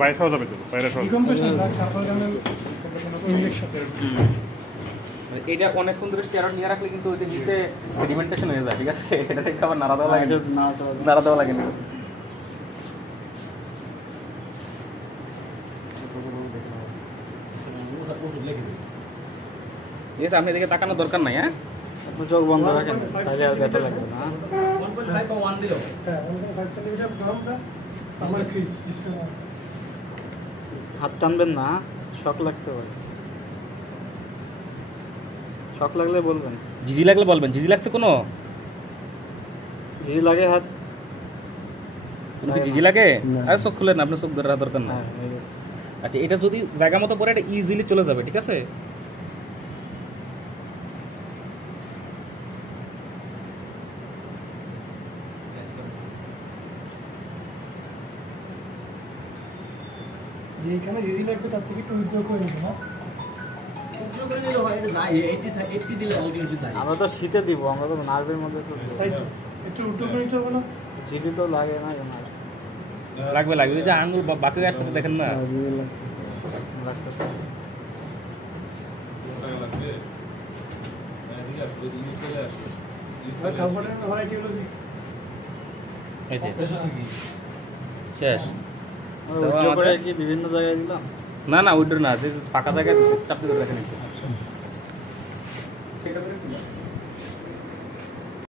বাইরে খাওয়া যাবে তো, বাইরে খাওয়া এটা অনেকক্ষণ ধরে স্টেরয়েড নিয়ে রাখলে কিন্তু ওইটা নিচে সেডিমেন্টেশন হয়ে যায়, ঠিক আছে? এটা থেকে আবার নাড়া দেওয়া লাগে, নাড়া দেওয়া লাগে না। ঠিক আছে, আপনি এদিকে তাকানোর দরকার নাই। হ্যাঁ, আপনি চোখ বন্ধ রাখেন, তাহলে আর ব্যথা লাগবে না। হাত টানবেন না, শক লাগতে পারে। শক লাগলে বলবেন, জিজি লাগলে বলবেন। জিজি লাগছে কোনো? যদি লাগে হাত, কোনো কি জিজি লাগে? আর চোখ খুলেন, আপনার চোখ ধরে রাখা দরকার না। আচ্ছা, এটা যদি জায়গা মতো পরে এটা ইজিলি চলে যাবে, ঠিক আছে? যেখানে জিজি লাগবে তার থেকে একটু উইথড্র করে নেব না? আমরা তো শীতে দিব, আমরা তো নার্ভের মধ্যে তো একটু উইথড্র করে নিতে হবে না? জিজি তো লাগে না, লাগবে লাগবে। এই যে আঙুল বাকি আসতেছে দেখেন না, লাগতেছে। শেষ। কি বিভিন্ন জায়গায় দিলাম? না না, উইড্রো না, ফাঁকা জায়গায় চাপতে করে দেখেন একটু।